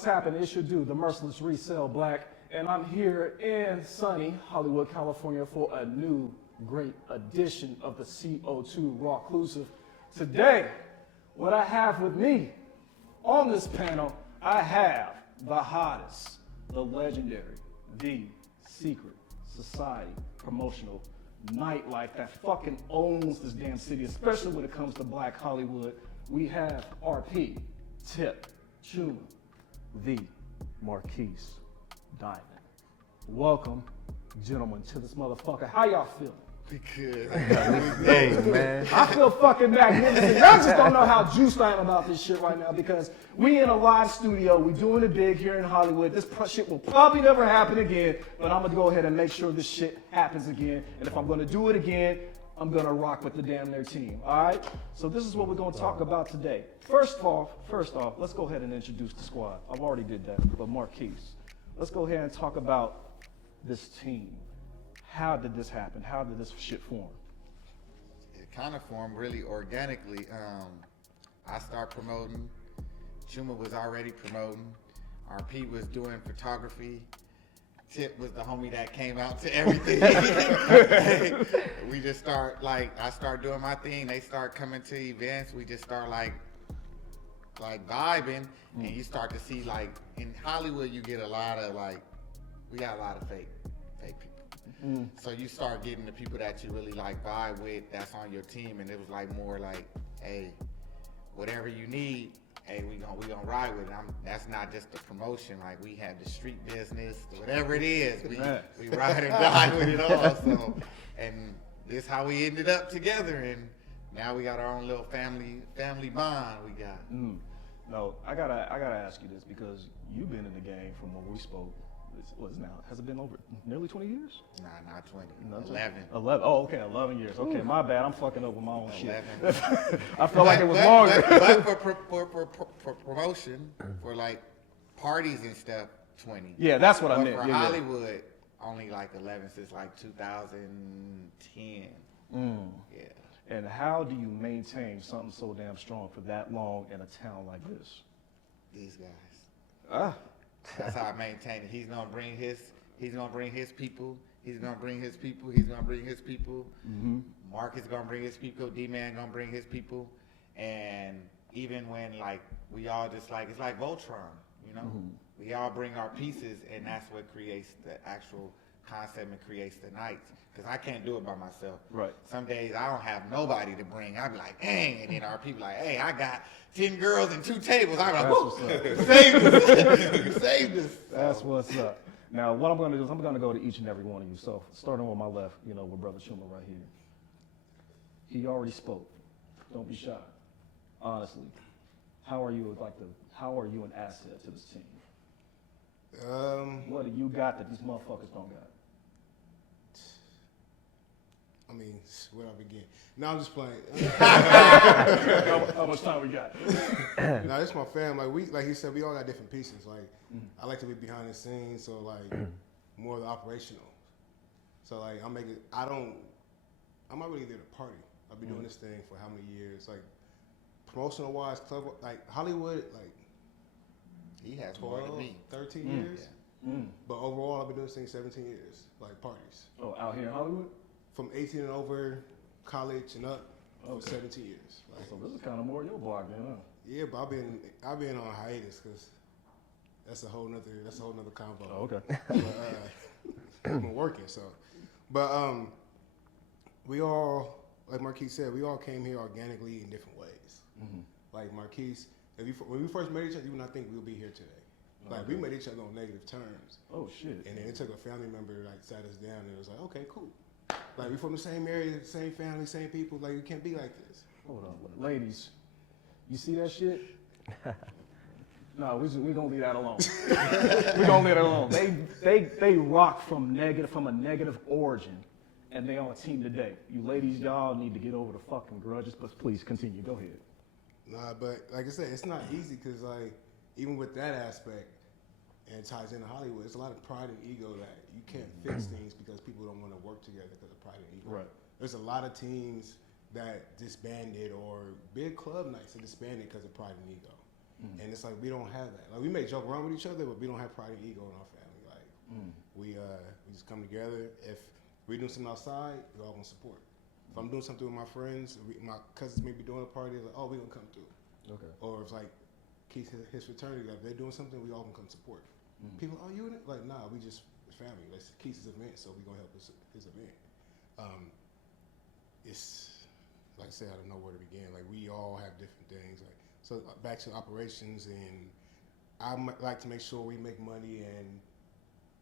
what's happening? It's your dude, the Merciless Resale Black, and I'm here in sunny Hollywood, California for a new great edition of the CO2 Rawclusive. Today, what I have with me on this panel, I have the hottest, the legendary, the secret society promotional Nightlife that fucking owns this damn city, especially when it comes to Black Hollywood. We have RP, Tip, Chuma, the Marquise Diamond. Welcome, gentlemen, to this motherfucker. How y'all feeling? Good. Hey, man. I feel fucking magnificent. Y'all just don't know how juiced I am about this shit right now because we in a live studio. We doing it big here in Hollywood. This shit will probably never happen again, but I'm gonna go ahead and make sure this shit happens again. And if I'm gonna do it again, I'm gonna rock with the damn near team. All right. So this is what we're gonna talk about today. First off, let's go ahead and introduce the squad. I've already did that, but Marquise, let's go ahead and talk about this team. How did this happen? How did this shit form? It kind of formed really organically. I started promoting. Chuma was already promoting. RP was doing photography. Tip was the homie that came out to everything. We just start I start doing my thing. They start coming to events. We just start like vibing, and you start to see in Hollywood you get a lot of we got a lot of fake people. So you start getting the people that you really vibe with, that's on your team, and it was more hey, whatever you need, hey, we gonna ride with it. That's not just the promotion, we have the street business, whatever it is, we ride and die with it all. So, and this how we ended up together, and now we got our own little family bond. We got. No, I gotta ask you this because you've been in the game from when we spoke. Has it been over nearly 20 years? Nah, not 20. 11. 11. Oh, okay, 11 years. Okay, my bad. I'm fucking up with my own 11. Shit. I felt like it was longer. But for promotion, for parties and stuff, 20. Yeah, that's what I meant. For yeah, Hollywood, only 11 since 2010. Yeah. And how do you maintain something so damn strong for that long in a town like this? These guys. Ah. That's how I maintain it. He's gonna bring his people. He's gonna bring his people. He's gonna bring his people. Mark is gonna bring his people. D-Man gonna bring his people. And even when we all just it's like Voltron, you know? We all bring our pieces, and that's what creates the actual concept and creates the nights. Because I can't do it by myself. Right. Some days I don't have nobody to bring. I be like, dang, and then our people hey, I got 10 girls and 2 tables. I'm like, whoa, save this. Save this. That's what's up. Now, what I'm going to do is I'm going to go to each and every one of you. So, starting with my left, with Brother Chuma right here. He already spoke. Don't be shy. Honestly, how are you an asset to this team? What do you got that these motherfuckers don't got? I mean, where do I begin? No, I'm just playing. How much time we got? No, it's my fam. Like he said, we all got different pieces. I like to be behind the scenes, so more of the operational. So I'm not really there to party. I've been doing this thing for how many years? Promotional wise, club Hollywood, he has 12, more than me. 13 years. Yeah. But overall, I've been doing this thing 17 years, parties. Oh, out here in Hollywood? From 18 and over, college and up, for 17 years. So this is kind of more your block then, huh? Yeah, but I've been on hiatus because that's a whole nother combo. Oh, okay. But, I've been working, so. But we all, like Marquise said, we all came here organically in different ways. Like Marquise, when we first met each other, you would not think we would be here today. We met each other on negative terms. Oh shit. And then it took a family member sat us down and it was okay, cool. We from the same area, same family, same people. You can't be like this. Hold on, ladies. You see that shit? No, we gonna leave that alone. We gonna leave that alone. They rock from a negative origin, and they on a team today. You ladies, y'all need to get over the fucking grudges. But please continue. Go ahead. Nah, but like I said, it's not easy because even with that aspect, and it ties into Hollywood, it's a lot of pride and ego that you can't fix things because people don't want to work together because of pride and ego. Right. There's a lot of teams that disbanded or big club nights that disbanded because of pride and ego. And it's like we don't have that. Like we may joke around with each other, but we don't have pride and ego in our family. Like we just come together. If we're doing something outside, we all gonna support. If I'm doing something with my friends, my cousins may be doing a party, like, oh, we gonna come through. Okay. Or if like Keith, his fraternity, like they're doing something, we all gonna come support. People, oh, you in it? Like, nah, we just family. Like Keith's event, so we gonna help his event. It's like I said, I don't know where to begin. Like we all have different things. Like so, back to operations, and I like to make sure we make money and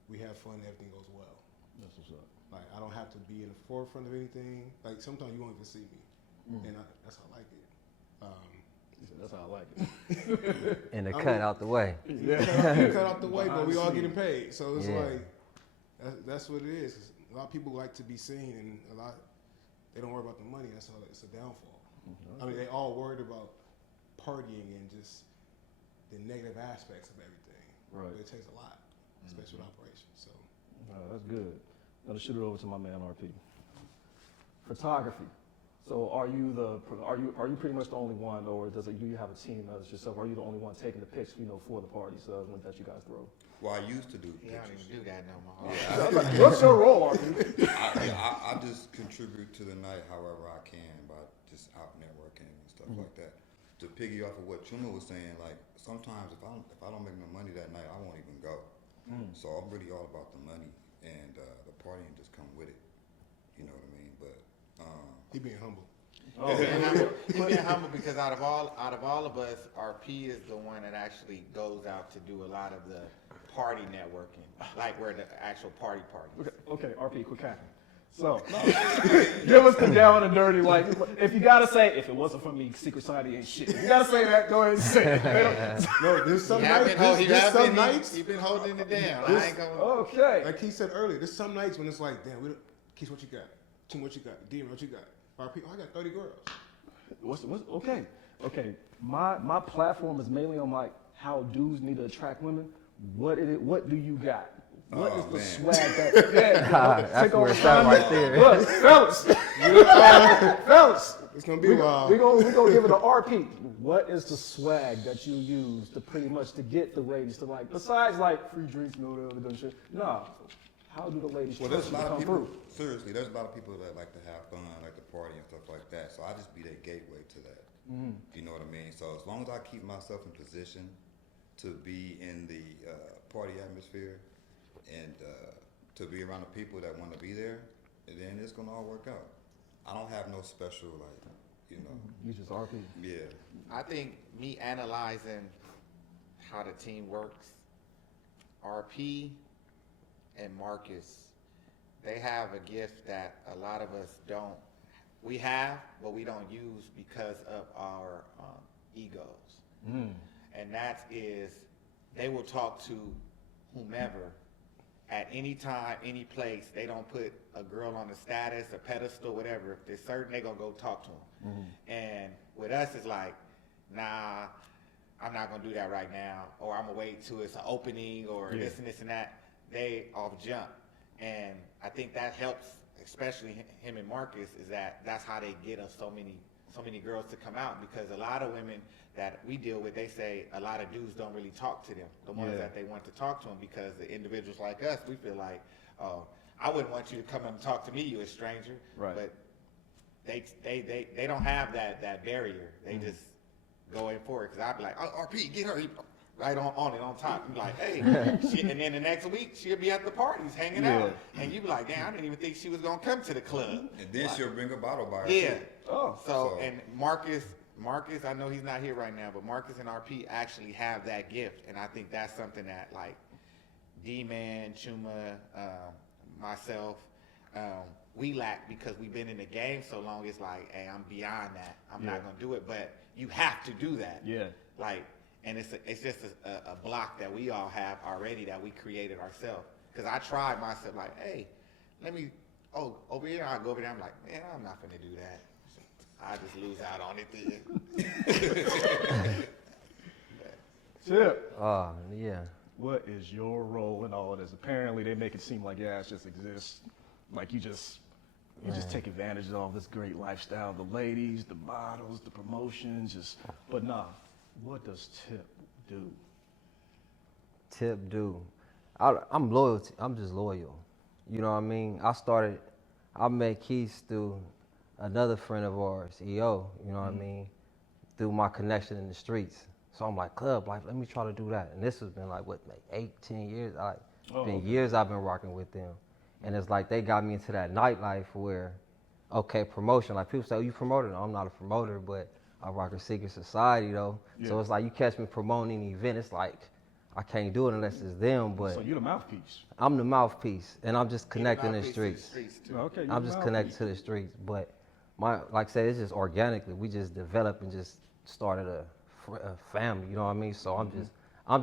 we have fun. And everything goes well. That's what's up. Like I don't have to be in the forefront of anything. Like sometimes you won't even see me, and that's how I like it. That's how I like it. And the cut out the way. You cut out the way, but we all getting paid. So it's like that's what it is. A lot of people like to be seen, and they don't worry about the money. That's how it's a downfall. I mean, they all worried about partying and just the negative aspects of everything. Right. But it takes a lot, especially with operations. So That's good. I'm gonna shoot it over to my man RP. Photography. So are you pretty much the only one, or do you have a team as yourself? Are you the only one taking the pics, for the parties that you guys throw? Well, I used to do He don't pictures. even do that no more. What's your role, RP? I just contribute to the night however I can by just out networking and stuff like that. To piggy off of what Chuma was saying, like sometimes if I don't make no money that night, I won't even go. So I'm really all about the money, and the partying just come with it. You know what I mean? But he being humble. He being humble because out of all of us, RP is the one that actually goes out to do a lot of the party networking, like where the actual parties. Okay, RP, quit capping. So, give us the down and dirty. Like, if you gotta say, if it wasn't for me, Secret Society ain't shit. If you gotta say that, go ahead and say it. No, there's some nights. He's been holding it down. I ain't gonna. Okay. Like he said earlier, there's some nights when it's like, damn, Keith, what you got? Tim, what you got? Demon, what you got? RP, I got 30 girls. What's okay? Okay. My platform is mainly on like how dudes need to attract women. What do you got? What is the swag that? That's where it's at right there. Look, fellas, It's gonna be wild. We gonna give it an RP. What is the swag that you use to pretty much to get the ladies to like? Besides like free drinks and all the other shit. No. How do the ladies well, there's a lot of come people. through? Seriously, there's a lot of people that like to have fun, like to party and stuff like that. So I just be their gateway to that. You know what I mean? So as long as I keep myself in position to be in the party atmosphere and to be around the people that want to be there, then it's gonna all work out. I don't have no special You just RP. Yeah. I think me analyzing how the team works, RP and Marcus, they have a gift that a lot of us don't. We have, but we don't use because of our egos. And that is, they will talk to whomever at any time, any place. They don't put a girl on the status, a pedestal, whatever. If they're certain, they gonna go talk to them. And with us, it's like, nah, I'm not gonna do that right now, or I'm gonna wait till it's an opening, or this and this and that. They off jump, and I think that helps, especially him and Marcus, is that's how they get us so many girls to come out, because a lot of women that we deal with, they say a lot of dudes don't really talk to them, the ones that they want to talk to them, because the individuals like us, we feel like, oh, I wouldn't want you to come and talk to me, you a stranger, right? But they don't have that barrier. They just go in for it, because I'd be like, oh, RP, get her. Right on it, on top. I'm like, hey. And then the next week, she'll be at the parties hanging out. And you be like, damn, I didn't even think she was going to come to the club. And then she'll bring a bottle by her. Yeah. Too. So, and Marcus, I know he's not here right now, but Marcus and RP actually have that gift. And I think that's something that, like, D-Man, Chuma, myself, we lack, because we've been in the game so long. It's like, hey, I'm beyond that. I'm not going to do it. But you have to do that. Yeah. Like, and it's just a block that we all have already that we created ourselves. Because I tried myself, like, hey, over here, I'll go over there. I'm like, man, I'm not going to do that. I just lose out on it then. Chip. Oh, yeah. What is your role in all of this? Apparently, they make it seem like it just exists. Like you just take advantage of all this great lifestyle, the ladies, the models, the promotions, but nah. What does Tip do? Tip do. I'm loyal. I'm just loyal. You know what I mean? I met Keith through another friend of ours, EO, you know what I mean? Through my connection in the streets. So I'm like, club life, let me try to do that. And this has been like, 8-10 years? Years I've been rocking with them. And it's like they got me into that nightlife where, okay, promotion. Like people say, oh, you promoter? No, I'm not a promoter, but I rock a secret society though. Yeah. So it's like you catch me promoting an event, it's like, I can't do it unless it's them, but So you're the mouthpiece. I'm the mouthpiece, and I'm just connecting the Mouthpiece to streets. too. Okay. I'm just connected to the streets, but like I said, it's just organically. We just developed and just started a family, you know what I mean? So I'm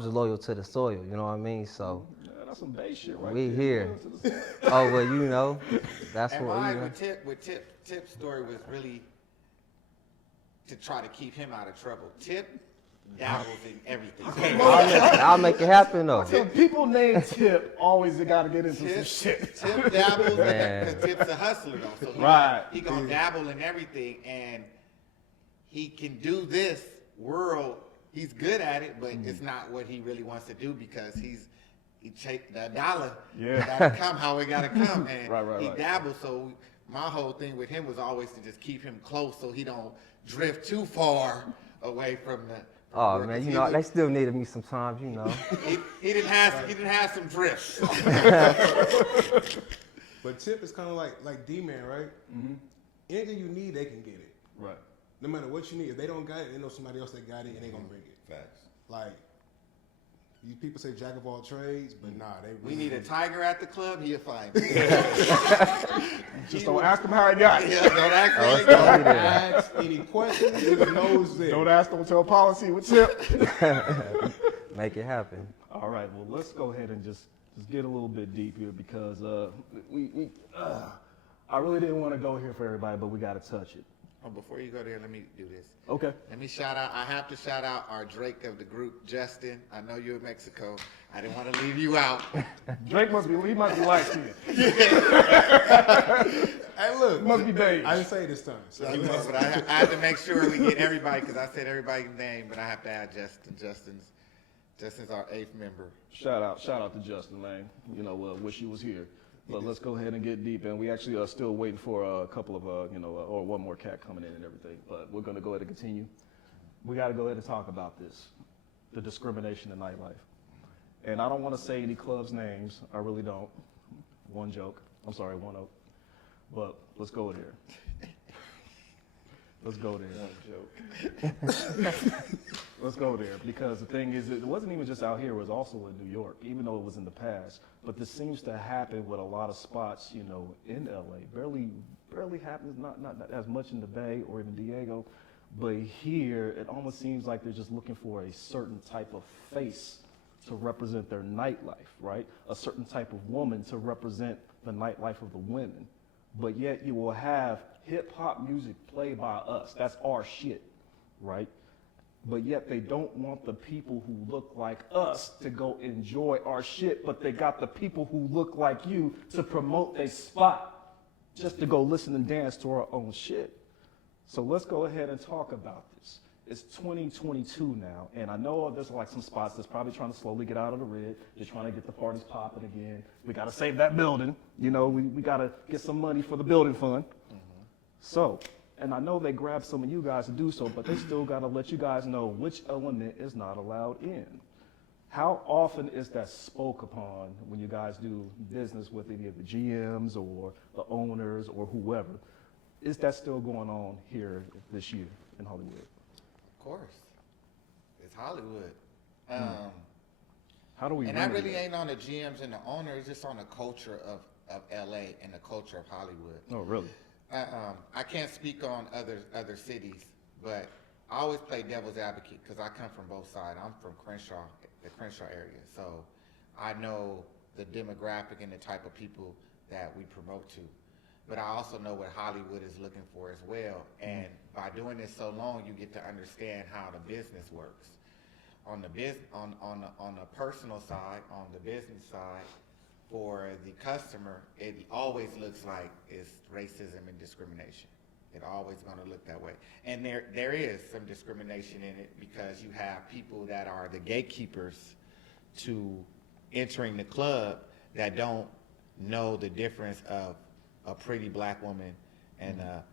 just loyal to the soil, you know what I mean? So Yeah, that's some base shit right we there. here. Oh well, you know, that's And what mine we. with Tip's story was really to try to keep him out of trouble. Tip dabbles in everything. I'll make it happen though. So people named Tip always got to get into some shit. Tip dabbles Man. because Tip's a hustler though. So Right. he gonna dabble in everything, and he can do this world. He's good at it, but it's not what he really wants to do because he take the dollar. Yeah. Gotta come how it gotta come, and Right. he dabbles. So my whole thing with him was always to just keep him close so he don't drift too far away from the. Oh work. man, He you know was- they still needed me sometimes, you know. he didn't have some drifts. But Tip is kind of like D-Man, right? Mm-hmm. Anything you need, they can get it. Right. No matter what you need. If they don't got it, they know somebody else that got it, and they gonna bring it. Facts. Like, you people say jack of all trades, but nah, they. We need a tiger at the club. He'll find it. Just don't ask him how he got it. Yeah, don't ask Oh, me. it's gonna be there. Ask any questions. His nose there. Don't ask, don't tell policy with Tip. Make it happen. All right, well, let's go ahead and just get a little bit deep here because I really didn't want to go here for everybody, but we got to touch it. Oh, before you go there, let me do this. Okay. Let me shout out. I have to shout out our Drake of the group, Justin. I know you're in Mexico. I didn't want to leave you out. Drake must be light skinned. Hey, look. Must be beige. I didn't say it this time. So I know, but I have to make sure we get everybody because I said everybody's name, but I have to add Justin. Justin's our 8th member. Shout out to Justin, man. You know, wish he was here. But let's go ahead and get deep. And we actually are still waiting for a couple of, or one more cat coming in and everything. But we're going to go ahead and continue. We got to go ahead and talk about this, the discrimination in nightlife. And I don't want to say any clubs' names. I really don't. One joke. I'm sorry, one oak. But let's go there. Let's go there. Let's go there because the thing is, it wasn't even just out here; it was also in New York, even though it was in the past. But this seems to happen with a lot of spots, you know, in LA. Barely happens, not as much in the Bay or even Diego, but here it almost seems like they're just looking for a certain type of face to represent their nightlife, right? A certain type of woman to represent the nightlife of the women. But yet you will have hip hop music played by us. That's our shit, right? But yet they don't want the people who look like us to go enjoy our shit, but they got the people who look like you to promote their spot just to go listen and dance to our own shit. So let's go ahead and talk about this. It's 2022 now, and I know there's like some spots that's probably trying to slowly get out of the red. They're trying to get the parties popping again. We got to save that building. You know, we got to get some money for the building fund. So, and I know they grabbed some of you guys to do so, but they still got to let you guys know which element is not allowed in. How often is that spoke upon when you guys do business with any of the GMs or the owners or whoever? Is that still going on here this year in Hollywood? Of course, it's Hollywood. How do we And that remedy really ain't on the GMs and the owners. It's just on the culture of LA and the culture of Hollywood. Oh, really? I can't speak on other cities, but I always play devil's advocate because I come from both sides. I'm from Crenshaw, the Crenshaw area, so I know the demographic and the type of people that we promote to. But I also know what Hollywood is looking for as well. And by doing this so long, you get to understand how the business works. On the personal side, on the business side, for the customer, it always looks like it's racism and discrimination. It always going to look that way. And there is some discrimination in it because you have people that are the gatekeepers to entering the club that don't know the difference of a pretty black woman and a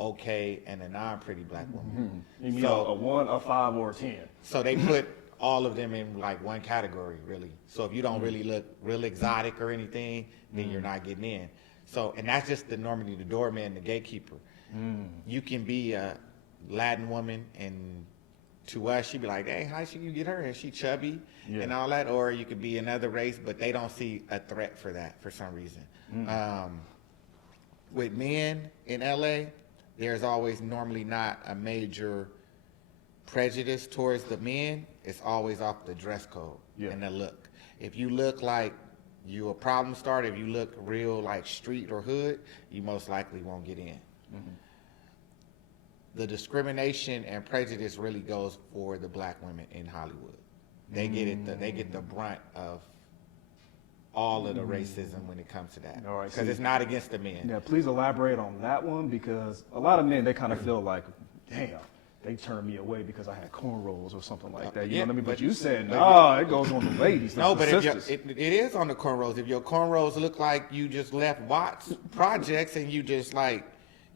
okay and a non-pretty black woman. You mean So- a 1, a 5, or a 10? So they put all of them in like one category, really. So if you don't really look real exotic or anything, then you're not getting in. So, and that's just normally the doorman, the gatekeeper. You can be a Latin woman, and to us, she'd be like, hey, how should you get her? Is she chubby and all that? Or you could be another race, but they don't see a threat for that for some reason. With men in LA, there's always normally not a major prejudice towards the men. It's always off the dress code and the look. If you look like you a problem starter, if you look real like street or hood, you most likely won't get in. The discrimination and prejudice really goes for the black women in Hollywood. They get it. They get the brunt of all of the racism when it comes to that. All right, Because see. it's not against the men. Yeah, please elaborate on that one, because a lot of men, they kind of feel like, damn, they turned me away because I had cornrows or something like that. You Yeah, know what I mean? But but- you said, but- nah, it goes on the ladies, No, not but the if sisters. it is on the cornrows. If your cornrows look like you just left Watts projects and you just like,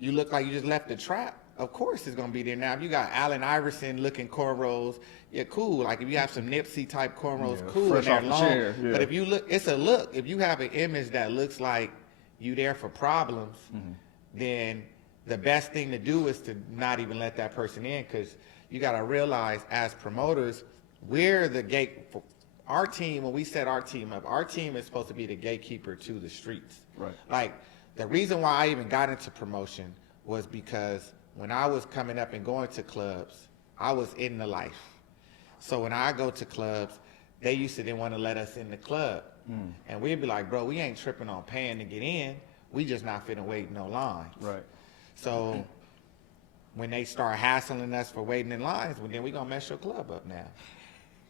you look like you just left the trap, of course it's gonna be there. Now, if you got Allen Iverson looking cornrows, yeah, cool. Like if you have some Nipsey type cornrows, Yeah, cool, fresh and they're off the long. chair, yeah. But if you look, it's a look. If you have an image that looks like you there for problems, then the best thing to do is to not even let that person in, because you got to realize as promoters, we're the gate. Our team, when we set our team up, our team is supposed to be the gatekeeper to the streets. Right. Like the reason why I even got into promotion was because when I was coming up and going to clubs, I was in the life. So when I go to clubs, they used to didn't want to let us in the club. And we'd be like, bro, we ain't tripping on paying to get in. We just not finna wait no lines. Right. So when they start hassling us for waiting in lines, well, then we gonna mess your club up now.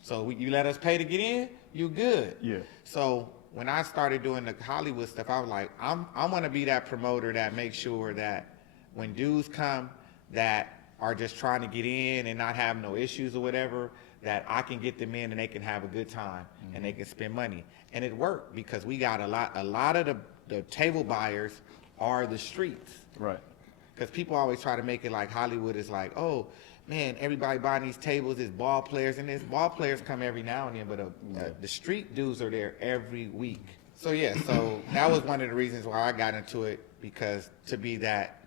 So you let us pay to get in, you good. Yeah. So when I started doing the Hollywood stuff, I was like, I want to be that promoter that makes sure that when dudes come that are just trying to get in and not have no issues or whatever, that I can get them in and they can have a good time and they can spend money. And it worked because we got a lot of the table buyers are the streets. Right. Because people always try to make it like Hollywood is like, oh, man, everybody buying these tables is ball players. And there's ball players come every now and then, but the street dudes are there every week. So, yeah, so that was one of the reasons why I got into it, because to be that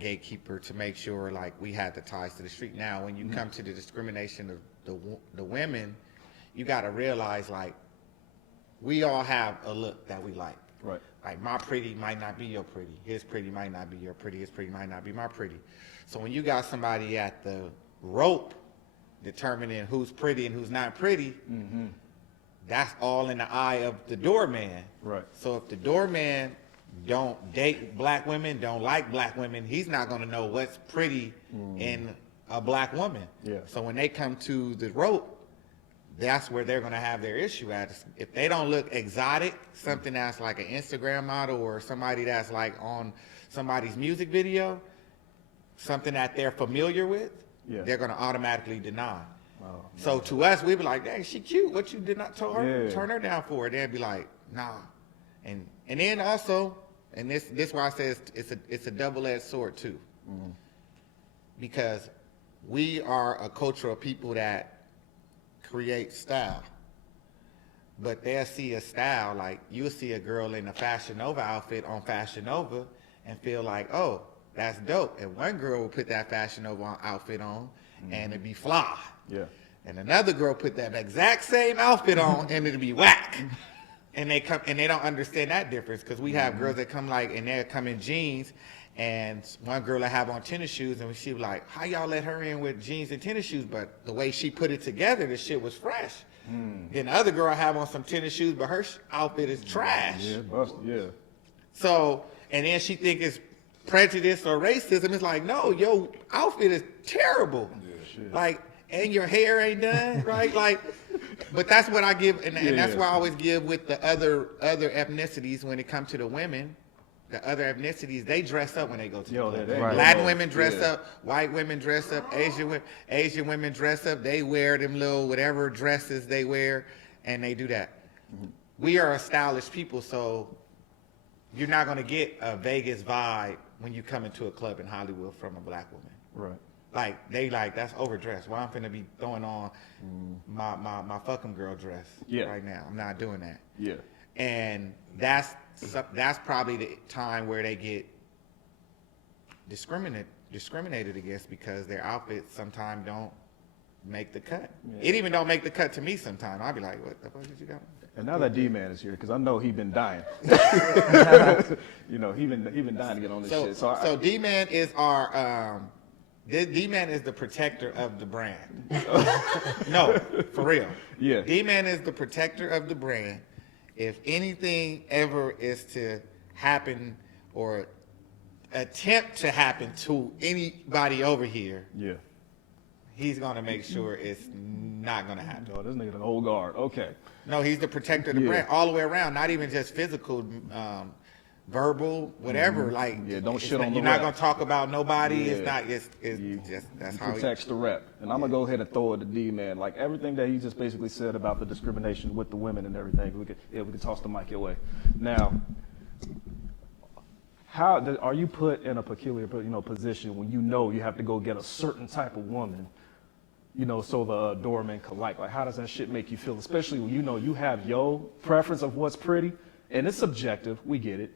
gatekeeper to make sure, like, we had the ties to the street. Now, when you come to the discrimination of the women, you got to realize, like, we all have a look that we like. Right. Like my pretty might not be your pretty. His pretty might not be your pretty. His pretty might not be my pretty. So when you got somebody at the rope determining who's pretty and who's not pretty, that's all in the eye of the doorman. Right. So if the doorman don't date black women, don't like black women, he's not going to know what's pretty in a black woman. Yeah. So when they come to the rope, that's where they're going to have their issue at. If they don't look exotic, something that's like an Instagram model or somebody that's like on somebody's music video, something that they're familiar with, they're going to automatically deny. Oh, So to us, we'd be like, dang, she cute. What you did not tell her, Yeah. turn her down for? They'd be like, nah. And then also, and this why I say it's a double-edged sword too. Because we are a culture of people that create style. But they'll see a style, like you'll see a girl in a Fashion Nova outfit on Fashion Nova and feel like, oh, that's dope. And one girl will put that Fashion Nova outfit on and it'd be fly. Yeah. And another girl put that exact same outfit on and it'd be whack. And they come and they don't understand that difference, because we have girls that come like, and they'll come in jeans, and one girl will have on tennis shoes, and she was like, how y'all let her in with jeans and tennis shoes? But the way she put it together, the shit was fresh. Then the other girl have on some tennis shoes, but her outfit is trash. Yeah, busted. Yeah. So, and then she think it's prejudice or racism. It's like, no, your outfit is terrible. Shit. Like, and your hair ain't done, right? Like, but that's what I give, and that's Yeah. why I always give with the other ethnicities when it comes to the women. the other ethnicities, they dress up when they go to the club. Right. Latin women dress Yeah. up, white women dress up, Asian women dress up. They wear them little whatever dresses they wear, and they do that. We are a stylish people, so you're not gonna get a Vegas vibe when you come into a club in Hollywood from a black woman. Right. Like they like that's overdressed. Why I'm finna be throwing on my fucking girl dress right now? I'm not doing that. Yeah. And that's probably the time where they get discriminated against because their outfits sometimes don't make the cut. Yeah. It even don't make the cut to me sometimes. I'll be like, what the fuck did you got? And now that D-Man is here, because I know he been dying. You know, he been dying to get on this shit. So D-Man is our D-Man is the protector of the brand. No, for real. Yeah. D-Man is the protector of the brand. If anything ever is to happen or attempt to happen to anybody over here, yeah. he's gonna make sure it's not gonna happen. Oh, this nigga the old guard. Okay. No, he's the protector of the brand all the way around. Not even just physical, verbal, whatever. Like, Yeah, don't it's shit not- on the You're not rep. gonna talk about nobody. Yeah. It's not. It's just that's how he. Protects the rep. And I'm gonna go ahead and throw it to D-Man. Like everything that he just basically said about the discrimination with the women and everything. We could toss the mic your way. Now, are you put in a peculiar, position when you have to go get a certain type of woman, so the doorman can like how does that shit make you feel? Especially when you have your preference of what's pretty, and it's subjective. We get it,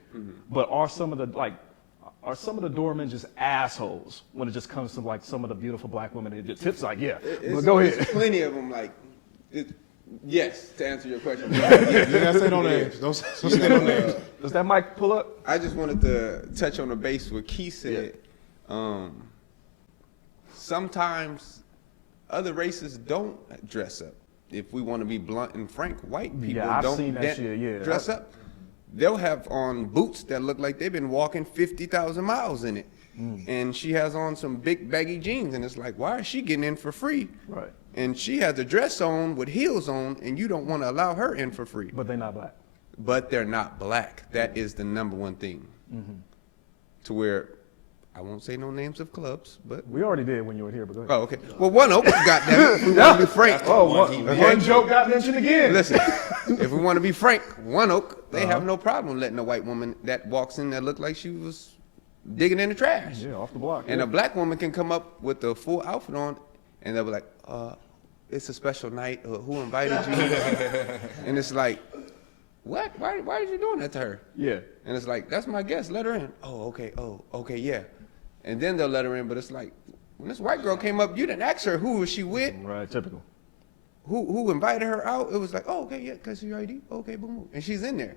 but are some of the doormen just assholes when it just comes to like some of the beautiful black women? It just tips like but go ahead. There's plenty of them. Yes, to answer your question. You gotta say no names. Don't say no names. Does that mic pull up? I just wanted to touch on the base what Keith said. Sometimes other races don't dress up. If we want to be blunt and frank, white people I've don't seen that shit, yeah. dress up. They'll have on boots that look like they've been walking 50,000 miles in it. And she has on some big baggy jeans, and it's like, why is she getting in for free? Right. And she has a dress on with heels on, and you don't want to allow her in for free. But they're not black. But they're not black. That is the number one thing. To where, I won't say no names of clubs, but. We already did when you were here, but go ahead. Oh, okay. Well, One Oak, goddamn it. We want to be frank. One joke got mentioned again. Listen, if we want to be frank, One Oak, they have no problem letting a white woman that walks in that looked like she was digging in the trash. Yeah, off the block. And a black woman can come up with the full outfit on, and they'll be like, it's a special night. Who invited you? And it's like, what? Why are you doing that to her? Yeah. And it's like, that's my guest. Let her in. Oh, okay. Oh, okay, yeah. And then they'll let her in, but it's like, when this white girl came up, you didn't ask her who was she with, Right, typical. who invited her out. It was like, oh, okay, yeah, because your ID. Okay, boom, boom. And she's in there.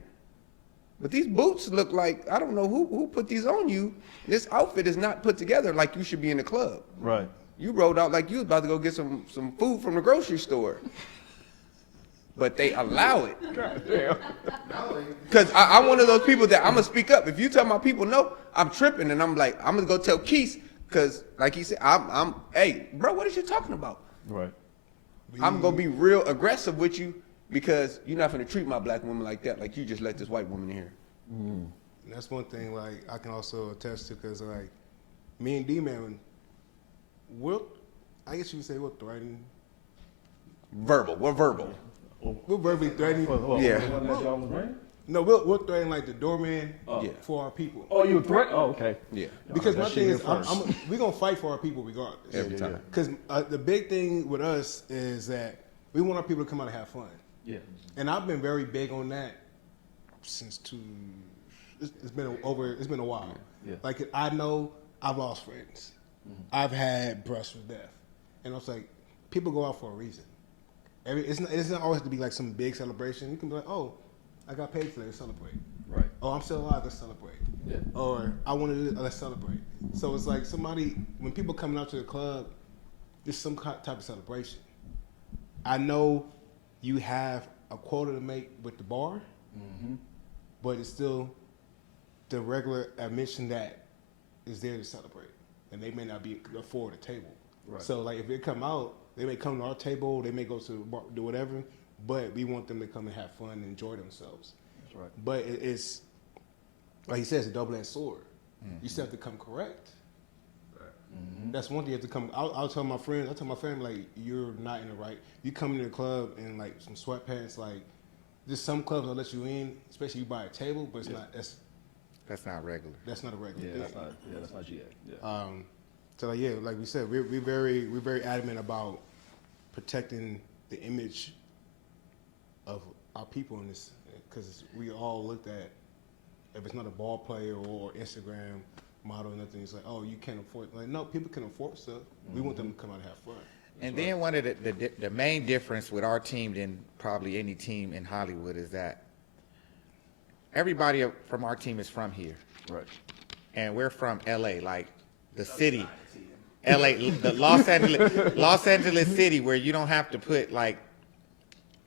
But these boots look like, I don't know who put these on you. This outfit is not put together like you should be in the club. Right. You rolled out like you was about to go get some food from the grocery store. But they allow it. God damn. Because I'm one of those people that I'm going to speak up. If you tell my people no, I'm tripping. And I'm like, I'm going to go tell Keith. Because like he said, hey, bro, what is you talking about? Right. I'm going to be real aggressive with you because you're not going to treat my black woman like that. Like you just let this white woman in here. And that's one thing like I can also attest to because like me and D-Man, I guess you could say we're threatening. Verbal. We're verbal. We're verbally threatening. Yeah. The one that y'all was wearing? No, we're threatening like the doorman Yeah. for our people. Oh, you a threat? Oh, okay. Yeah. Because that my shit thing here is, first. we're gonna fight for our people regardless. Every time. Because the big thing with us is that we want our people to come out and have fun. Yeah. And I've been very big on that since it's been a while. Yeah. Like I know I've lost friends. I've had brush with death. And I was like, people go out for a reason. It's not always to be like some big celebration. You can be like, oh, I got paid today, let's celebrate. Right. Oh, I'm still alive, let's celebrate. Yeah. Or I want to do this, let's celebrate. So it's like when people coming out to the club, there's some type of celebration. I know you have a quota to make with the bar, but it's still the regular admission that is there to celebrate. And they may not be afford a table. Right. So like if they come out, they may come to our table, they may go to the bar, do whatever, but we want them to come and have fun and enjoy themselves. That's right. But like he says, a double-edged sword. You still have to come correct. That's one thing you have to come. I'll tell my friends, I'll tell my family, like, you're not in the right. You come into the club in like some sweatpants, like, just some clubs will let you in, especially you buy a table, but it's not. That's not regular. That's not a regular. Yeah, thing. that's not GA. Yeah. So like, yeah, like we said, we're very adamant about protecting the image of our people in this, because we all looked at, if it's not a ball player or Instagram model or nothing, it's like, oh, you can't afford. Like, no, people can afford stuff. We want them to come out and have fun. And then one of the main difference with our team than probably any team in Hollywood is that everybody from our team is from here. Right. And we're from LA, like the city. LA, the Los Angeles city, where you don't have to put, like,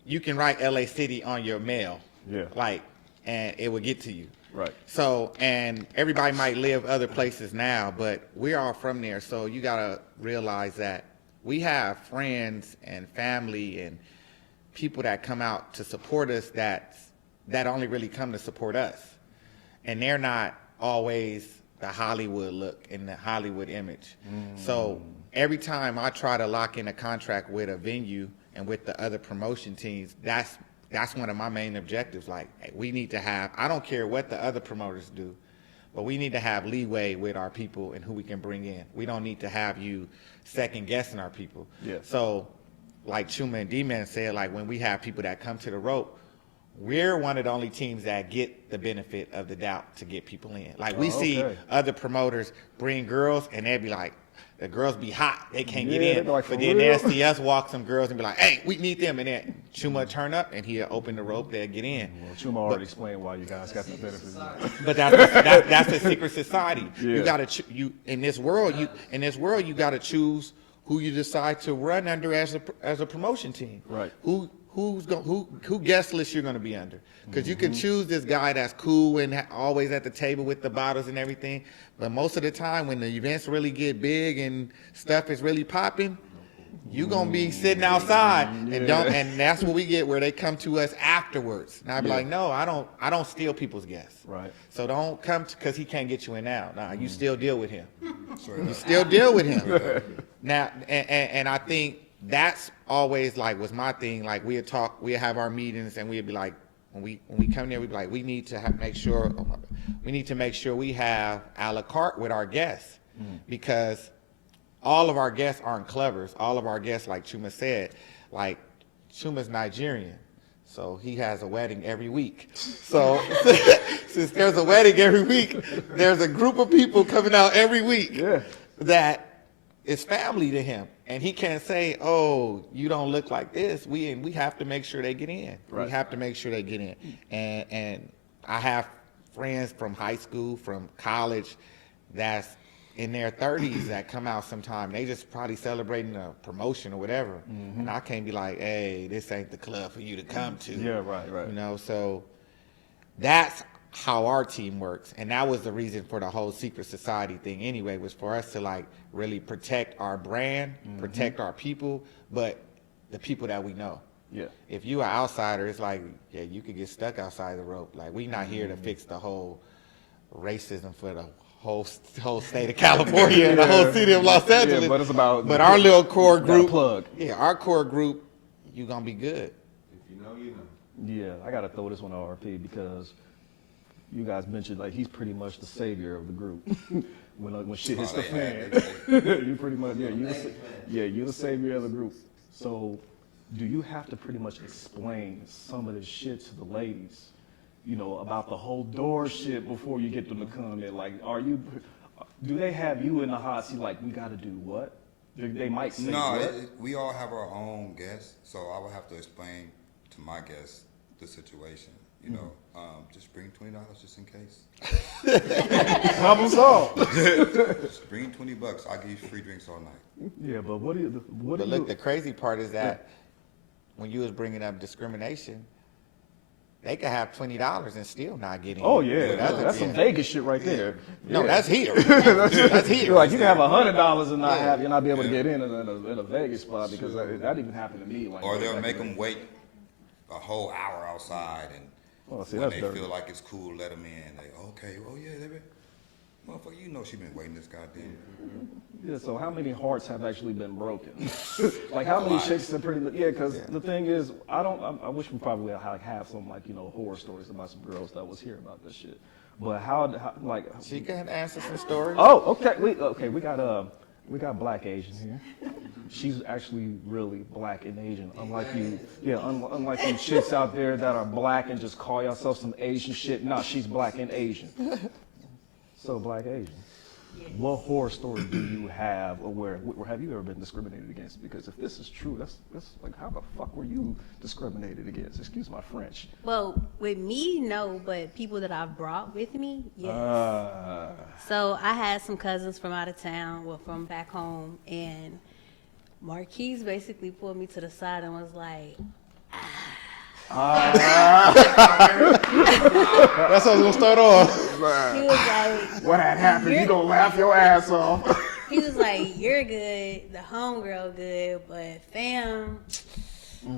you can write LA City on your mail. Yeah. Like, and it will get to you. Right. So, and everybody might live other places now, but we're all from there. So you gotta realize that we have friends and family and people that come out to support us that only really come to support us. And they're not always the Hollywood look and the Hollywood image. So every time I try to lock in a contract with a venue and with the other promotion teams, that's one of my main objectives. Like, hey, we need to have, I don't care what the other promoters do, but we need to have leeway with our people and who we can bring in. We don't need to have you second guessing our people. Yeah. So like Chuma and D-Man said, like, when we have people that come to the rope, we're one of the only teams that get the benefit of the doubt to get people in. Like, we see other promoters bring girls and they'd be like, the girls be hot, they can't get in. Like, but then they'll see us walk some girls and be like, hey, we need them. And then Chuma turn up and he'll open the rope, they'll get in. Well, Chuma already explained why you guys got the benefits. But that's a secret society. Yeah. You gotta in this world you gotta choose who you decide to run under as a promotion team. Right. Who guest list you're gonna be under? Because you can choose this guy that's cool and always at the table with the bottles and everything, but most of the time when the events really get big and stuff is really popping, you gonna be sitting outside and that's what we get, where they come to us afterwards. And I'd be like, no, I don't steal people's guests. Right. So don't come because he can't get you in now. Nah, you still deal with him. You still deal with him. Now, and I think that's always like was my thing. Like, we'd have our meetings and we'd be like, when we come there, we'd be like, we need to make sure we have a la carte with our guests, because all of our guests aren't clubbers. All of our guests, like Chuma said, like, Chuma's Nigerian, so he has a wedding every week. So since there's a wedding every week, there's a group of people coming out every week that is family to him. And he can't say, oh, you don't look like this. We have to make sure they get in. Right. We have to make sure they get in. And I have friends from high school, from college, that's in their 30s that come out sometime. They just probably celebrating a promotion or whatever. And I can't be like, hey, this ain't the club for you to come to. Yeah, right. You know, so that's how our team works. And that was the reason for the whole secret society thing anyway, was for us to, like, really protect our brand, protect our people, but the people that we know. Yeah. If you are outsider, it's like, yeah, you could get stuck outside the rope. Like, we not here to fix the whole racism for the whole state of California and the whole city of Los Angeles. Yeah, but it's about. But our little core group, plug. yeah, our core group, you gonna be good. If you know, you know. Yeah, I gotta throw this one to RP because you guys mentioned, like, he's pretty much the savior of the group. when shit hits the fan, you pretty much you're the savior of the group. So, do you have to pretty much explain some of this shit to the ladies, you know, about the whole door shit before you get them to come in? Like, do they have you in the hot seat? Like, we got to do what? They might say what? We all have our own guests, so I would have to explain to my guests the situation. You know, just bring $20 just in case. Problem solved. Just bring $20. I'll give you free drinks all night. Yeah, but But look, the crazy part is that when you was bringing up discrimination, they could have $20 and still not get in. Oh yeah, that's some Vegas shit right there. No, that's here. That's here. Like, you can have $100 and not be able to get in a Vegas spot, because that even happened to me. Like, Or they'll make them wait a whole hour outside, and Oh, see, when that's they dirty. feel like it's cool, let them in. They, okay, oh yeah, they been, motherfucker, you know she been waiting this goddamn. Yeah, so how many hearts have actually been broken? Like how many chicks have pretty, yeah, because the thing is, I wish we probably have some like, horror stories about some girls that was here about this shit. But how like. She can answer some stories. Oh, okay, we got black Asian here. She's actually really black and Asian. Unlike you, unlike you chicks out there that are black and just call yourself some Asian shit. Nah, she's black and Asian. So black Asian. What horror story do you have, or where have you ever been discriminated against? Because if this is true, that's like, how the fuck were you discriminated against? Excuse my French. Well, with me, no, but people that I've brought with me, yes. So I had some cousins from out of town, from back home, and Marquise basically pulled me to the side and was like, That's how I was gonna start off. he was like, What had happened? You gonna laugh your ass off. he was like, you're good, the homegirl good, but fam,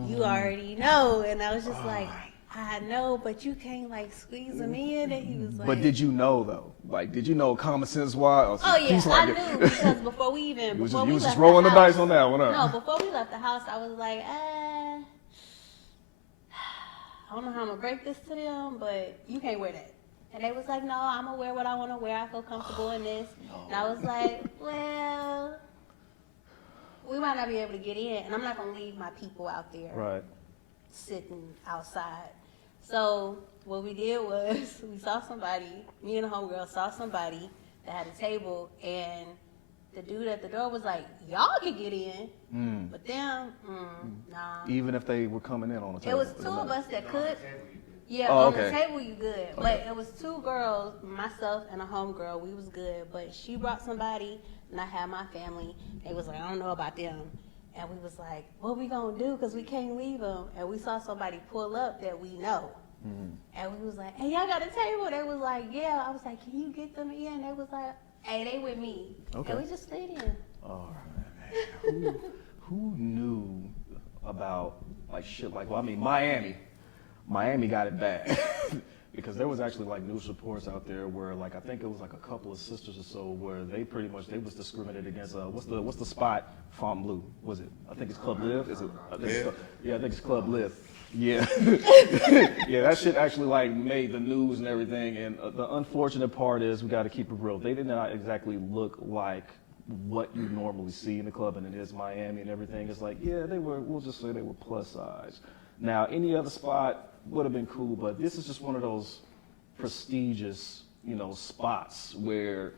you already know. And I was just like, I know, but you can't like squeeze them in. And he was like, But did you know though? Like, did you know common sense wise? oh yeah, I knew, because before we even, You was before we just left rolling the house, dice on that one, huh? No, before we left the house, I was like, I don't know how I'm gonna break this to them, but you can't wear that. And they was like, no, I'm gonna wear what I wanna wear. I feel comfortable in this. And I was like, well, we might not be able to get in, and I'm not gonna leave my people out there Right. sitting outside. So what we did was we saw somebody, me and the homegirl saw somebody that had a table, and the dude at the door was like, y'all can get in, but them, nah. Even if they were coming in on the It table. was two of us that could. Yeah, Oh, on okay. the table you good. But it was two girls, myself and a homegirl. We was good. But she brought somebody, and I had my family. They was like, I don't know about them. And we was like, what we gonna do? Because we can't leave them. And we saw somebody pull up that we know. And we was like, hey, y'all got a table? They was like, yeah. I was like, can you get them in? They was like, hey, they with me. Okay. And we just slid in. All right, man. Who knew about like shit like, well, I mean, Miami got it bad. Because there was actually like news reports out there where like, I think it was like a couple of sisters or so where they was discriminated against. What's the spot? Fontainebleau, was it? I think it's Club Live. Is it? I think it's Club Live. Yeah. Yeah, that shit actually like made the news and everything. And the unfortunate part is, we got to keep it real. They did not exactly look like what you normally see in the club, and it is Miami and everything. It's like, yeah, we'll just say they were plus size. Now, any other spot would have been cool, but this is just one of those prestigious, spots where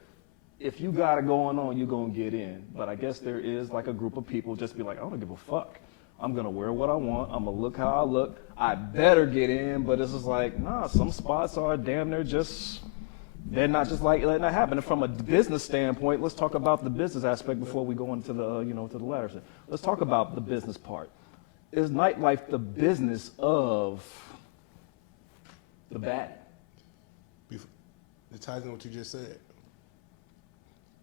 if you got it going on, you're going to get in. But I guess there is like a group of people just be like, I don't give a fuck. I'm going to wear what I want. I'm going to look how I look. I better get in. But it's just like, nah, some spots are damn near they're not just like letting that happen. And from a business standpoint, let's talk about the business aspect before we go into the, to the latter. Let's talk about the business part. Is nightlife the business of the bad? It ties into what you just said.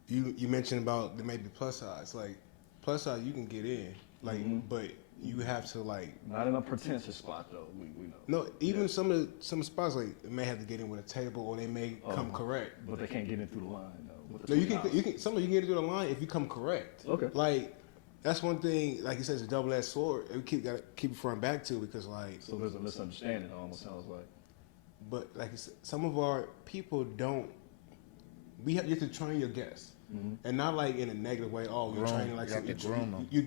You mentioned about there may be plus size. Like plus size, you can get in. Like, but you have to like. Not in a pretentious spot though. We know. No, even some spots like they may have to get in with a table, or they may come correct. But they can't get in through the line though. With the No, $20. some of you can get in through the line if you come correct. Okay. Like that's one thing. Like you said, it's a double-edged sword. We gotta keep referring back to because like. So there's a misunderstanding. It almost sounds like. But like I said, some of our people don't. You have to train your guests, and not like in a negative way. Oh, you're training like You have to groom them. You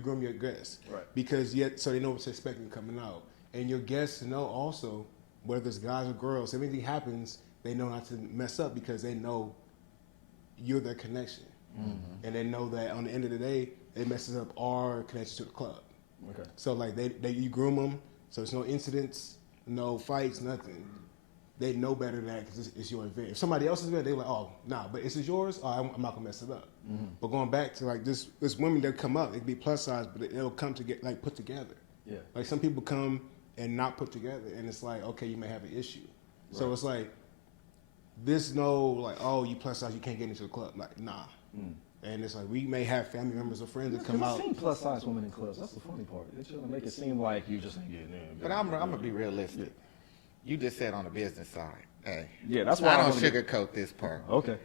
groom your guests, Right. Because so they know what to expect coming out, and your guests know also whether it's guys or girls. If anything happens, they know not to mess up because they know you're their connection, and they know that on the end of the day, it messes up our connection to the club. Okay. So like you groom them, so there's no incidents, no fights, nothing. They know better than that because it's your event. If somebody else's event, they're like, oh, nah, but this is yours, I'm not gonna mess it up. But going back to like this women that come up, it can be plus size, but it'll come to get like put together. Yeah. Like some people come and not put together, and it's like, okay, you may have an issue. Right. So it's like, there's no like, oh, you plus size, you can't get into the club. Like, nah. And it's like, we may have family members or friends that come out. I've seen plus size women in clubs. That's the funny part. They're trying to make it seem like you just ain't getting in. But I'm gonna be realistic. You just said on the business side. Hey. Yeah, that's why I I don't wanna get- sugarcoat this part. Okay.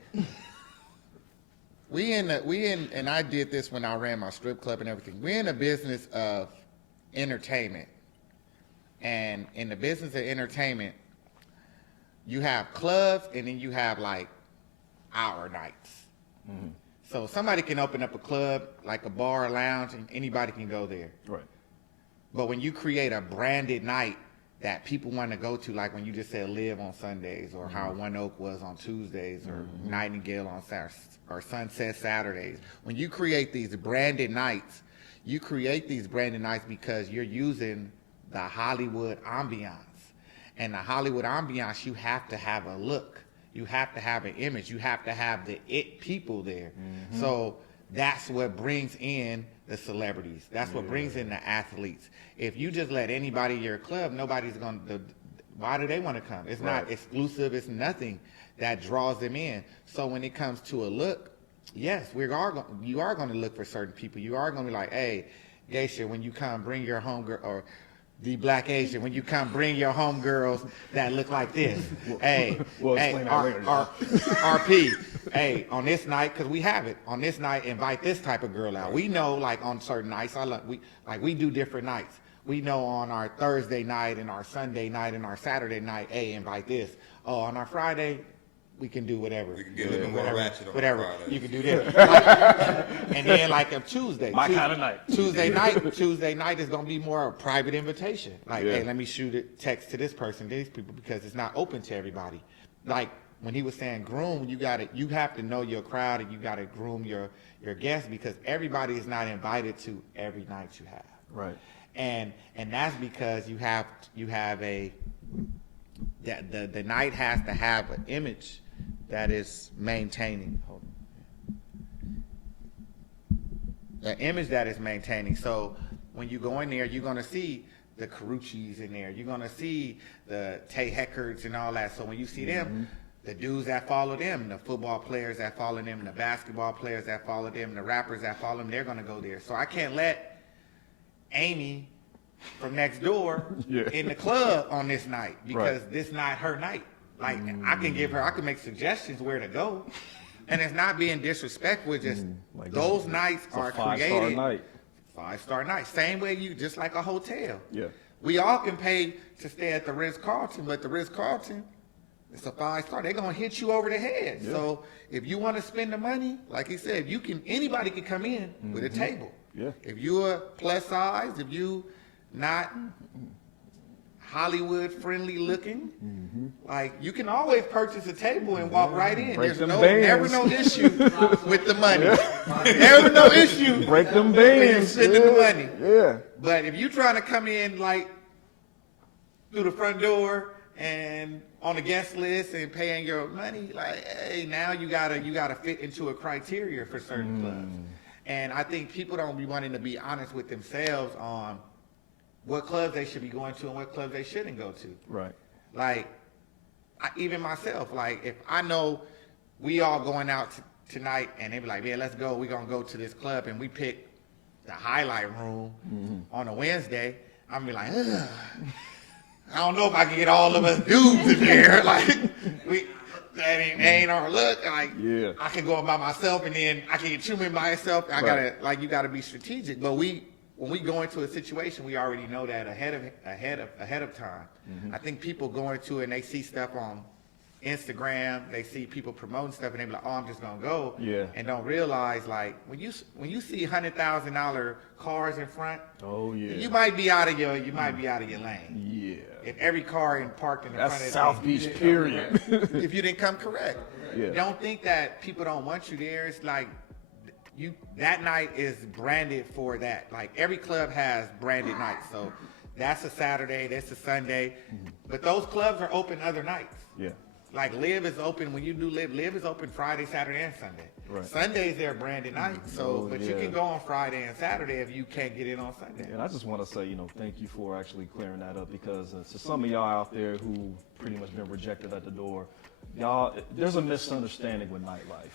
And I did this when I ran my strip club and everything. We're in the business of entertainment. And in the business of entertainment, you have clubs and then you have like hour nights. So somebody can open up a club, like a bar or lounge, and anybody can go there. Right. But when you create a branded night that people want to go to, like when you just said Live on Sundays, or how One Oak was on Tuesdays, or Nightingale on Saturdays, or Sunset Saturdays. When you create these branded nights, you create these branded nights because you're using the Hollywood ambiance. And the Hollywood ambiance, you have to have a look. You have to have an image. You have to have the it people there. So that's what brings in the celebrities. That's what brings in the athletes. If you just let anybody in your club, nobody's going to, why do they want to come? It's not exclusive. It's nothing that draws them in. So when it comes to a look, yes, you are going to look for certain people. You are going to be like, hey, Geisha, when you come, bring your homegirl, or the Black Asian, when you come, bring your homegirls that look like this. Hey, We'll hey, explain that later, RP, hey, on this night, because we have it, on this night, invite this type of girl out. We know, like, on certain nights, we do different nights. We know on our Thursday night and our Sunday night and our Saturday night, hey, invite this. Oh, on our Friday, we can do whatever. We can get a little more ratchet on whatever. Friday. You can do this. And then like a Tuesday. My kind of night. Tuesday night is gonna be more a private invitation. Like, hey, let me shoot a text to this person, these people, because it's not open to everybody. Like when he was saying groom, you have to know your crowd and you gotta groom your guests, because everybody is not invited to every night you have. Right. And that's because you have the night has to have an image that is maintaining. Hold on. The image that is maintaining. So when you go in there, you're gonna see the Carucci's in there. You're gonna see the Tay Heckards and all that. So when you see them, the dudes that follow them, the football players that follow them, the basketball players that follow them, the rappers that follow them, they're gonna go there. So I can't let Amy from next door in the club on this night, because this not her night. Like I can make suggestions where to go, and it's not being disrespectful. It's just Like those nights It's a are 5-star created. night. 5-star night. Same way just like a hotel. Yeah. We all can pay to stay at the Ritz-Carlton, but the Ritz-Carlton, it's a 5-star. They're gonna hit you over the head. Yeah. So if you want to spend the money, like he said, anybody can come in with a table. Yeah. If you're plus size, if you not Hollywood friendly looking, like you can always purchase a table and walk right in. Break There's them never bands. no issue with the money. Never no issue. Break them when you're bands. spending the money. Yeah. But if you're trying to come in like through the front door and on the guest list and paying your money, like, hey, now you gotta fit into a criteria for certain clubs. And I think people don't be wanting to be honest with themselves on what clubs they should be going to and what clubs they shouldn't go to. Right. Like, even myself, like if I know we all going out tonight and they be like, yeah, let's go, we're gonna go to this club, and we pick the highlight room on a Wednesday, I'm be like, ugh. I don't know if I can get all of us dudes in there. Like, that ain't our look. Like, I can go by myself, and then I can get Truman by himself. You gotta be strategic. But when we go into a situation, we already know that ahead of time. I think people go into it and they see stuff on Instagram, they see people promoting stuff, and they be like, oh, I'm just gonna go, and don't realize, like, when you see $100,000 cars in front, you might be out of your lane. Yeah. If every car parked in the That's front of South Beach, period. if you didn't come correct. Yeah. Don't think that people don't want you there. It's like that night is branded for that. Like every club has branded nights. So that's a Saturday, that's a Sunday. But those clubs are open other nights. Yeah. Like Live is open when you do Live is open Friday, Saturday, and Sunday. Right. Sundays they're branded nights. So you can go on Friday and Saturday if you can't get in on Sunday. And I just want to say, thank you for actually clearing that up, because to some of y'all out there who pretty much been rejected at the door, y'all, there's a misunderstanding with Nightlife.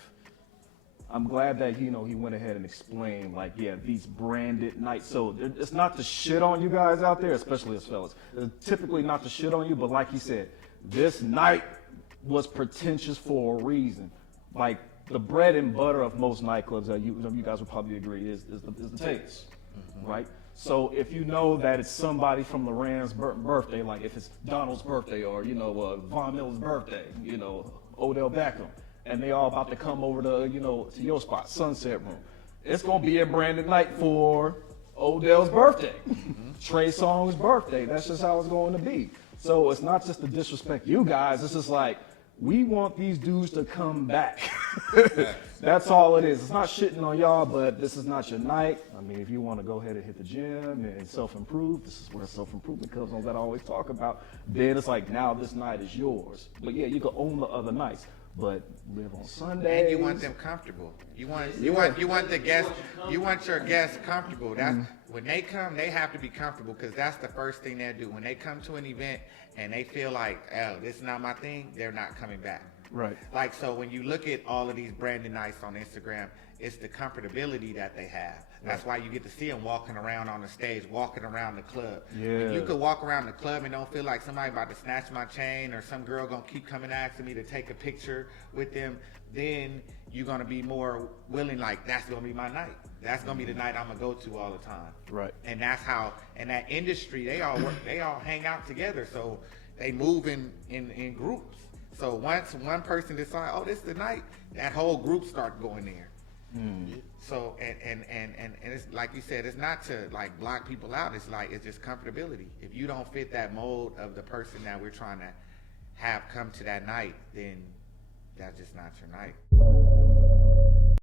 I'm glad that he went ahead and explained, like, these branded nights. So it's not to shit on you guys out there, especially as fellas. It's typically not to shit on you, but like he said, this night was pretentious for a reason. Like the bread and butter of most nightclubs, you guys would probably agree, is the taste, right? So if you know that it's somebody from Loren's birthday, like if it's Donald's birthday or Von Miller's birthday, Odell Beckham, and they all about to come over to to your spot, Sunset Room, it's gonna be a branded night for Odell's birthday, Trey Songz's birthday. That's just how it's going to be. So it's not just to disrespect you guys. It's just like, we want these dudes to come back. That's all it is. It's not shitting on y'all, but this is not your night. I mean, if you want to go ahead and hit the gym and self-improve, this is where self-improvement comes on that I always talk about. Then it's like, now this night is yours. But yeah, you can own the other nights, but live on Sundays. And you want them comfortable. You want the guests. You want your guests comfortable. That's when they come. They have to be comfortable because that's the first thing they do. When they come to an event and they feel like, oh, this is not my thing, they're not coming back. Right. Like, so when you look at all of these branded nights on Instagram, it's the comfortability that they have. That's why you get to see them walking around on the stage, walking around the club. Yeah. If you could walk around the club and don't feel like somebody about to snatch my chain or some girl gonna keep coming asking me to take a picture with them, then you're gonna be more willing, like, that's gonna be my night. That's gonna be the night I'm gonna go to all the time. Right. And that's how, in that industry, they all work, they all hang out together. So they move in groups. So once one person decides, oh, this is the night, that whole group start going there. So and it's like you said, it's not to like block people out. It's like, it's just comfortability. If you don't fit that mold of the person that we're trying to have come to that night, then that's just not your night.